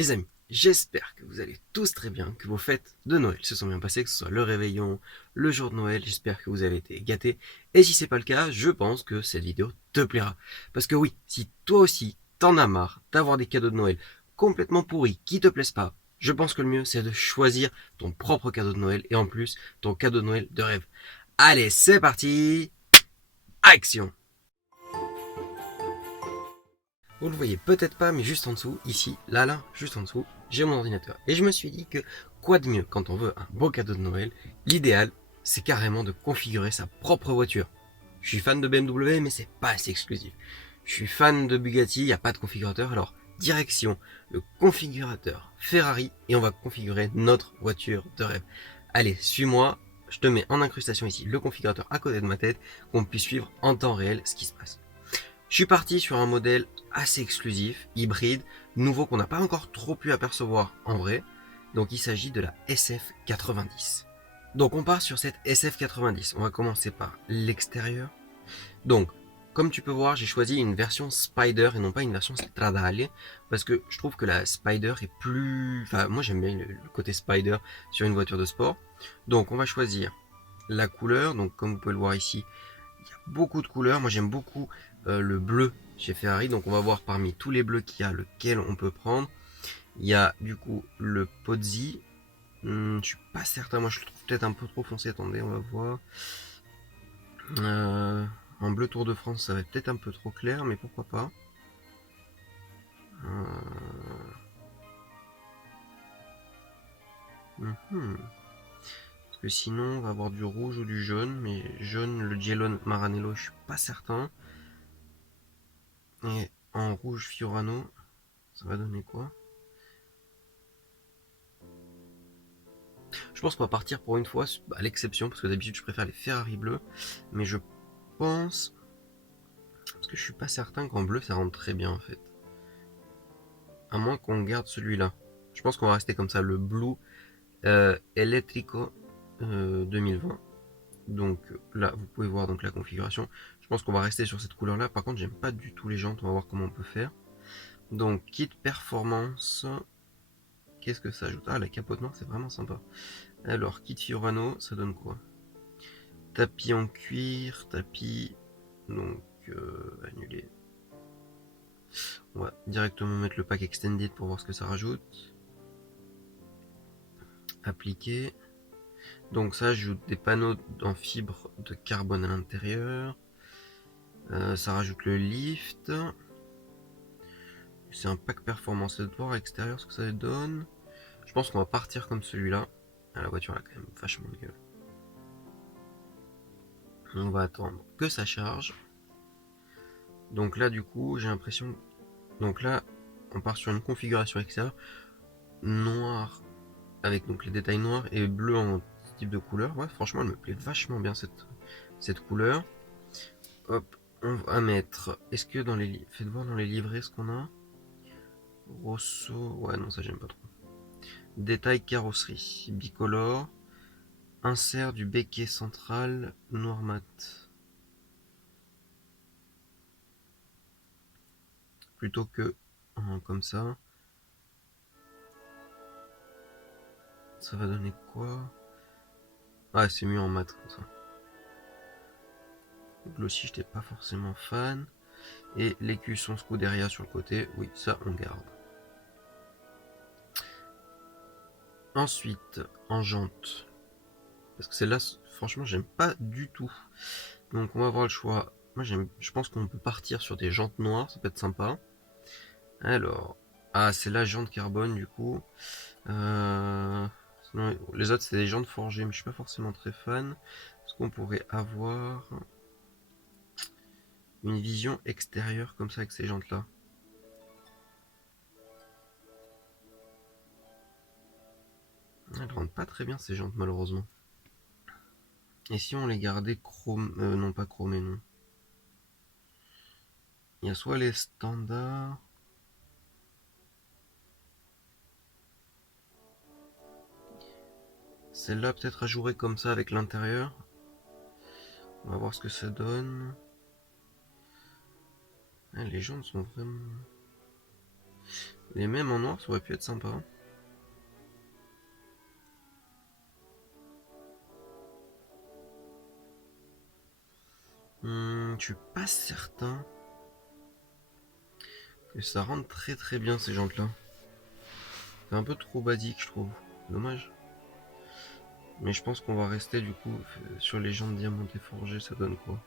Les amis, j'espère que vous allez tous très bien, que vos fêtes de Noël se sont bien passées, que ce soit le réveillon, le jour de Noël, j'espère que vous avez été gâtés. Et si c'est pas le cas, je pense que cette vidéo te plaira. Parce que oui, si toi aussi t'en as marre d'avoir des cadeaux de Noël complètement pourris, qui te plaisent pas, je pense que le mieux c'est de choisir ton propre cadeau de Noël et en plus ton cadeau de Noël de rêve. Allez, c'est parti, action! Vous le voyez peut-être pas, mais juste en dessous, ici, là, juste en dessous, j'ai mon ordinateur. Et je me suis dit que quoi de mieux quand on veut un beau cadeau de Noël, l'idéal, c'est carrément de configurer sa propre voiture. Je suis fan de BMW, mais c'est pas assez exclusif. Je suis fan de Bugatti, il n'y a pas de configurateur, alors direction le configurateur Ferrari et on va configurer notre voiture de rêve. Allez, suis-moi, je te mets en incrustation ici le configurateur à côté de ma tête, qu'on puisse suivre en temps réel ce qui se passe. Je suis parti sur un modèle assez exclusif, hybride, nouveau qu'on n'a pas encore trop pu apercevoir en vrai. Donc il s'agit de la SF90. Donc on part sur cette SF90. On va commencer par l'extérieur. Donc, comme tu peux voir, j'ai choisi une version Spider et non pas une version Stradale parce que je trouve que la Spider est plus... Enfin, moi j'aime bien le côté Spider sur une voiture de sport. Donc on va choisir la couleur. Donc comme vous pouvez le voir ici, il y a beaucoup de couleurs. Moi, j'aime beaucoup le bleu chez Ferrari. Donc, on va voir parmi tous les bleus qu'il y a lequel on peut prendre. Il y a du coup le Pozzi. Je suis pas certain. Moi, je le trouve peut-être un peu trop foncé. Attendez, on va voir. Euh, en bleu Tour de France, ça va être peut-être un peu trop clair, mais pourquoi pas. Parce que sinon, on va avoir du rouge ou du jaune. Mais jaune, le Gelon Maranello, je suis pas certain. Et en rouge Fiorano, ça va donner quoi? Je pense qu'on va partir pour une fois à l'exception, parce que d'habitude je préfère les Ferrari bleus, mais je pense, parce que je suis pas certain qu'en bleu ça rentre très bien en fait. À moins qu'on garde celui-là. Je pense qu'on va rester comme ça, le Blue Electrico 2020. Donc là, vous pouvez voir donc la configuration. Je pense qu'on va rester sur cette couleur-là. Par contre, j'aime pas du tout les jantes. On va voir comment on peut faire. Donc, kit performance. Qu'est-ce que ça ajoute? Ah, la capote noire, c'est vraiment sympa. Alors, kit Fiorano, ça donne quoi? Tapis en cuir, tapis. Donc, annuler. On va directement mettre le pack extended pour voir ce que ça rajoute. Appliquer. Donc, ça ajoute des panneaux en fibre de carbone à l'intérieur. Ça rajoute le lift. C'est un pack performance. C'est de voir à l'extérieur ce que ça donne. Je pense qu'on va partir comme celui-là. Ah, la voiture a quand même vachement de gueule. On va attendre que ça charge. Donc là, du coup, j'ai l'impression. Donc là, on part sur une configuration extérieure noir avec donc les détails noirs et bleu en type de couleur. Ouais, franchement, elle me plaît vachement bien cette couleur. Hop, on va mettre. Est-ce que dans les. Faites voir dans les livrets ce qu'on a. Rosso. Ouais, non, ça j'aime pas trop. Détail carrosserie. Bicolore. Insert du béquet central noir mat. Plutôt que comme ça. Ça va donner quoi? Ah, c'est mieux en mat comme ça. Glossy, j'étais pas forcément fan. Et l'écusson Scuderia sur le côté, oui, ça on garde. Ensuite, en jante. Parce que celle-là, franchement, j'aime pas du tout. Donc on va avoir le choix. Moi, je pense qu'on peut partir sur des jantes noires, ça peut être sympa. Alors, ah, c'est la jante carbone du coup. Sinon, les autres, c'est des jantes forgées, mais je suis pas forcément très fan. Est-ce qu'on pourrait avoir une vision extérieure comme ça avec ces jantes-là? Elles rendent pas très bien ces jantes malheureusement. Et si on les gardait chrome, non pas chromées, non. Il y a soit les standards. Celle-là peut-être ajourée comme ça avec l'intérieur. On va voir ce que ça donne. Ah, les jantes sont vraiment... Les mêmes en noir, ça aurait pu être sympa. Je suis pas certain que ça rentre très très bien ces jantes là. C'est un peu trop basique je trouve. Dommage. Mais je pense qu'on va rester du coup sur les jantes diamantées forgées, ça donne quoi?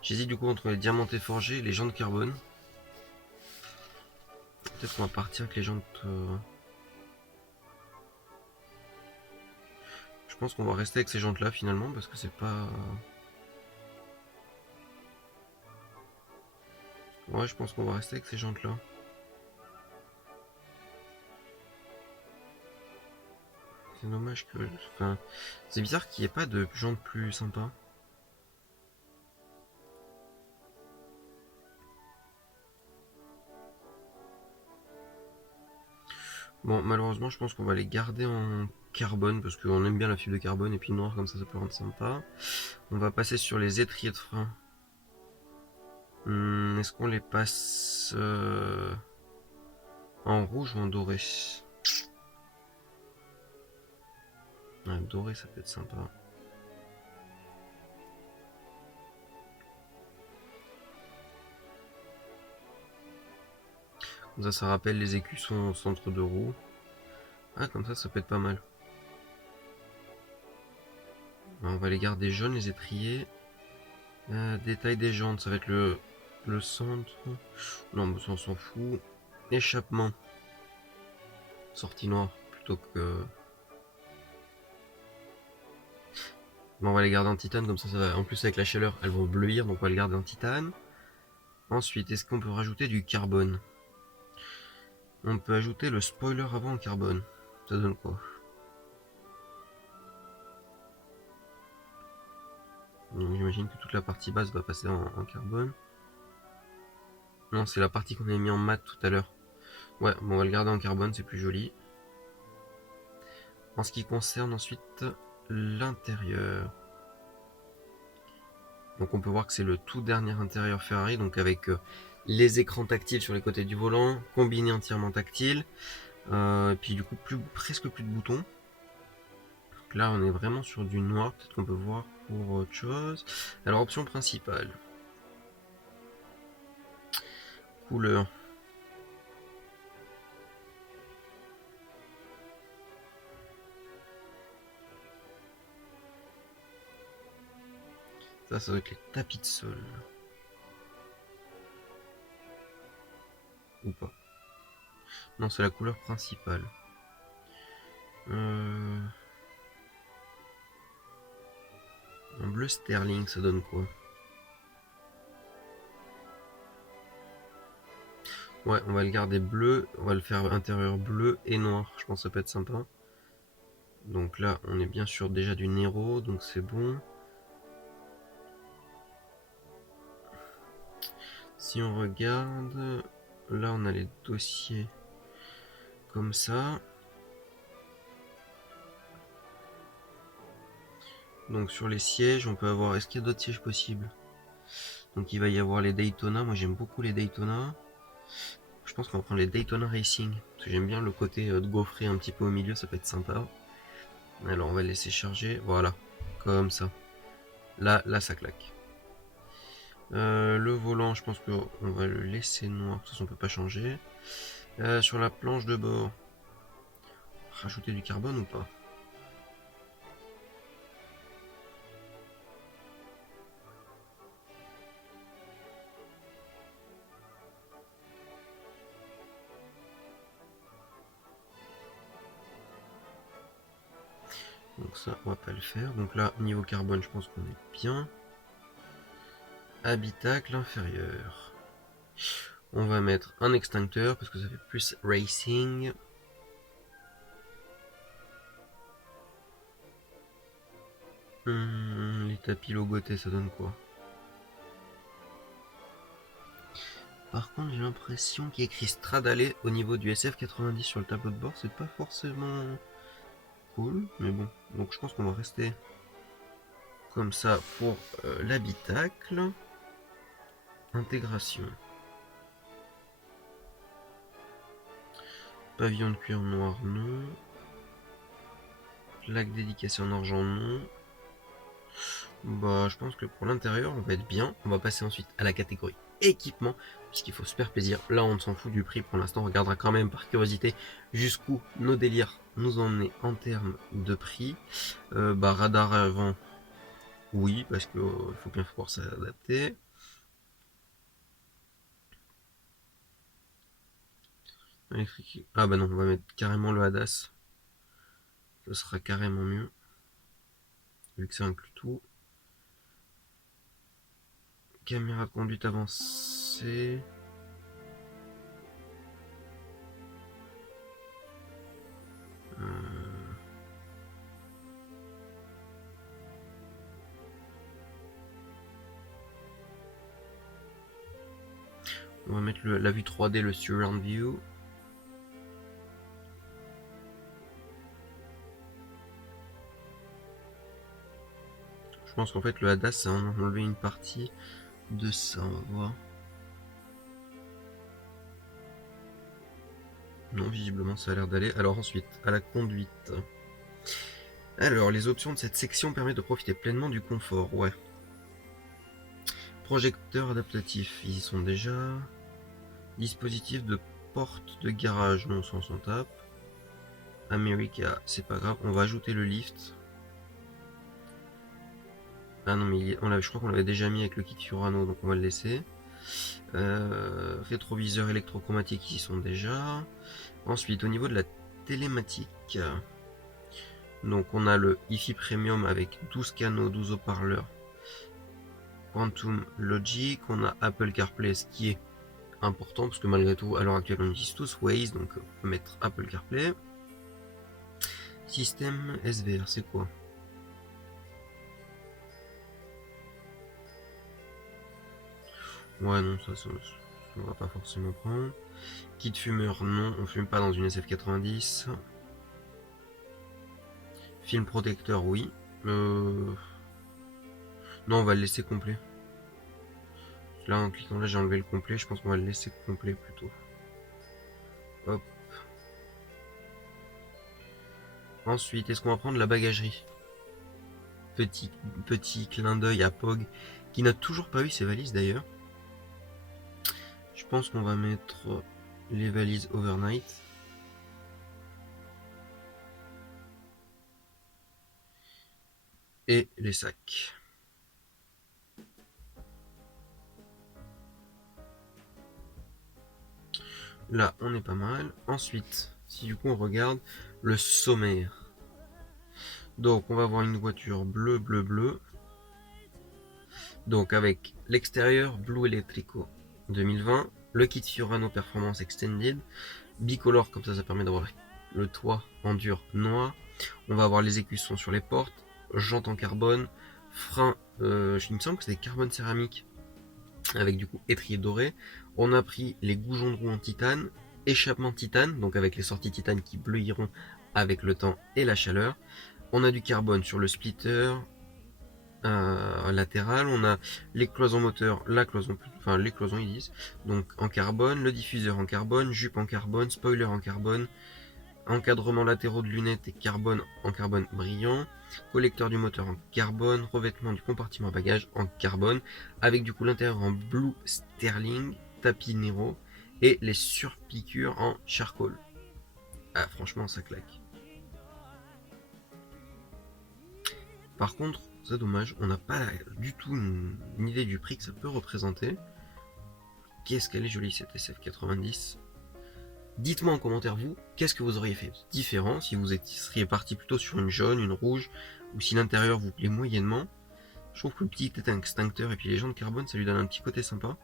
J'hésite du coup entre les diamantés forgés et les jantes carbone. Peut-être qu'on va partir avec les jantes... Je pense qu'on va rester avec ces jantes là finalement parce que c'est pas... Ouais, je pense qu'on va rester avec ces jantes là. C'est dommage que... Enfin, c'est bizarre qu'il n'y ait pas de jantes plus sympas. Bon, malheureusement, je pense qu'on va les garder en carbone parce qu'on aime bien la fibre de carbone et puis noir comme ça peut rendre sympa. On va passer sur les étriers de frein. Est-ce qu'on les passe en rouge ou en doré? Ouais, doré, ça peut être sympa. Comme ça rappelle les écussons au centre de roue. Ah, comme ça peut être pas mal. On va les garder jaunes, les étriers. Détail des jantes, ça va être le centre. Non, mais ça on s'en fout. Échappement. Sortie noire plutôt que... Bon, on va les garder en titane, comme ça va... En plus avec la chaleur, elles vont bleuir, donc on va les garder en titane. Ensuite, est-ce qu'on peut rajouter du carbone? On peut ajouter le spoiler avant en carbone. Ça donne quoi? Donc j'imagine que toute la partie basse va passer en carbone. Non, c'est la partie qu'on avait mis en mat tout à l'heure. Ouais, bon, on va le garder en carbone, c'est plus joli. En ce qui concerne ensuite l'intérieur. Donc on peut voir que c'est le tout dernier intérieur Ferrari, donc avec les écrans tactiles sur les côtés du volant, combiné entièrement tactile, et puis du coup presque plus de boutons. Donc là on est vraiment sur du noir, peut-être qu'on peut voir pour autre chose. Alors option principale. Couleur. Ça va être les tapis de sol. Ou pas. Non, c'est la couleur principale. Un bleu sterling, ça donne quoi? Ouais, on va le garder bleu. On va le faire intérieur bleu et noir. Je pense que ça peut être sympa. Donc là, on est bien sûr déjà du Nero, donc c'est bon. Si on regarde, là on a les dossiers comme ça. Donc sur les sièges, on peut avoir... Est-ce qu'il y a d'autres sièges possibles? Donc il va y avoir les Daytona. Moi j'aime beaucoup les Daytona. Je pense qu'on va prendre les Daytona Racing. Parce que j'aime bien le côté de gaufrer un petit peu au milieu, ça peut être sympa. Alors on va laisser charger. Voilà, comme ça. Là ça claque. Le volant, je pense qu'on va le laisser noir. De toute façon on peut pas changer. Sur la planche de bord, rajouter du carbone ou pas? Donc ça, on va pas le faire. Donc là, niveau carbone, je pense qu'on est bien. Habitacle inférieur. On va mettre un extincteur parce que ça fait plus racing. Les tapis logotés, ça donne quoi? Par contre, j'ai l'impression qu'il y a écrit Stradale au niveau du SF90 sur le tableau de bord. C'est pas forcément cool, mais bon. Donc je pense qu'on va rester comme ça pour l'habitacle. Intégration. Pavillon de cuir noir, non. Plaque dédicacée en argent, non. Bah, je pense que pour l'intérieur, on va être bien. On va passer ensuite à la catégorie équipement, puisqu'il faut se faire plaisir. Là, on s'en fout du prix pour l'instant. On regardera quand même par curiosité jusqu'où nos délires nous emmener en termes de prix. Bah, radar avant, oui, parce qu'il faut bien pouvoir s'adapter. Électrique. Ah bah non, on va mettre carrément le Hadas. Ce sera carrément mieux, vu que ça inclut tout. Caméra de conduite avancée. On va mettre la vue 3D, le surround view. Je pense qu'en fait le Hadas, ça a enlevé une partie de ça, on va voir. Non, visiblement ça a l'air d'aller. Alors ensuite, à la conduite. Alors, les options de cette section permettent de profiter pleinement du confort, ouais. Projecteur adaptatif, ils y sont déjà. Dispositif de porte de garage, non, ça on s'en tape. America, c'est pas grave, on va ajouter le lift. Ah non, mais je crois qu'on l'avait déjà mis avec le kit Furano, donc on va le laisser. Rétroviseur électrochromatique, ils y sont déjà. Ensuite, au niveau de la télématique, donc on a le hi-fi Premium avec 12 canaux, 12 haut-parleurs. Quantum Logic, on a Apple CarPlay, ce qui est important parce que malgré tout, à l'heure actuelle, on utilise tous Waze, donc on peut mettre Apple CarPlay. Système SVR, c'est quoi? Ouais, non, ça on va pas forcément prendre. Kit fumeur, non, on fume pas dans une SF90. Film protecteur, oui. Non, on va le laisser complet. Là, en cliquant là, j'ai enlevé le complet. Je pense qu'on va le laisser complet plutôt. Hop. Ensuite, est-ce qu'on va prendre la bagagerie? Petit clin d'œil à Pog, qui n'a toujours pas eu ses valises d'ailleurs. Je pense qu'on va mettre les valises overnight. Et les sacs. Là, on est pas mal. Ensuite, si du coup on regarde le sommaire. Donc, on va avoir une voiture bleu, bleu, bleu. Donc, avec l'extérieur Blue Electrico 2020, le kit Fiorano Performance Extended, bicolore, comme ça permet d'avoir le toit en dur noir. On va avoir les écussons sur les portes, jantes en carbone, freins, il me semble que c'est des carbone céramique avec du coup étrier doré. On a pris les goujons de roue en titane, échappement titane, donc avec les sorties titane qui bleuiront avec le temps et la chaleur. On a du carbone sur le splitter latéral, on a les cloisons moteurs, les cloisons ils disent, donc en carbone, le diffuseur en carbone, jupe en carbone, spoiler en carbone, encadrement latéraux de lunettes et carbone en carbone brillant, collecteur du moteur en carbone, revêtement du compartiment à bagages en carbone, avec du coup l'intérieur en blue sterling, tapis Nero, et les surpiqûres en charcoal. Ah, franchement, ça claque. Par contre, c'est dommage, on n'a pas du tout une idée du prix que ça peut représenter. Qu'est-ce qu'elle est jolie cette SF90. Dites-moi en commentaire vous, qu'est-ce que vous auriez fait différent si vous seriez parti plutôt sur une jaune, une rouge, ou si l'intérieur vous plaît moyennement. Je trouve que le petit extincteur et puis les jantes de carbone, ça lui donne un petit côté sympa.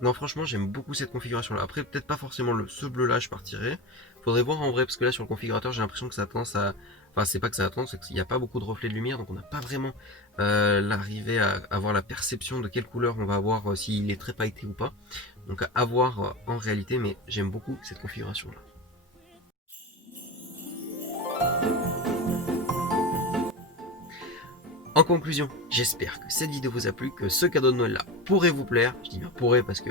Non, franchement, j'aime beaucoup cette configuration là. Après, peut-être pas forcément ce bleu là, je partirais. Faudrait voir en vrai, parce que là sur le configurateur, j'ai l'impression que ça a tendance à. Enfin, c'est pas que ça a tendance, c'est qu'il n'y a pas beaucoup de reflets de lumière, donc on n'a pas vraiment l'arrivée à avoir la perception de quelle couleur on va avoir, s'il est très pailleté ou pas. Donc à voir en réalité, mais j'aime beaucoup cette configuration là. En conclusion, j'espère que cette vidéo vous a plu, que ce cadeau de Noël là pourrait vous plaire. Je dis bien pourrait parce que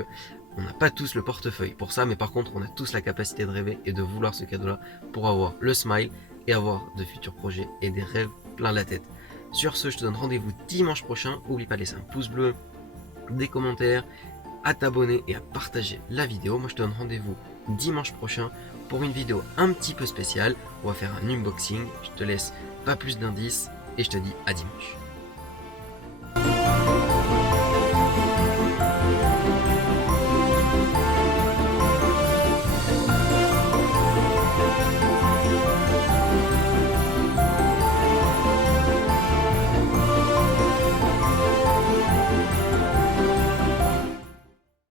On n'a pas tous le portefeuille pour ça, mais par contre, on a tous la capacité de rêver et de vouloir ce cadeau-là pour avoir le smile et avoir de futurs projets et des rêves plein la tête. Sur ce, je te donne rendez-vous dimanche prochain. N'oublie pas de laisser un pouce bleu, des commentaires, à t'abonner et à partager la vidéo. Moi, je te donne rendez-vous dimanche prochain pour une vidéo un petit peu spéciale. On va faire un unboxing. Je te laisse pas plus d'indices et je te dis à dimanche.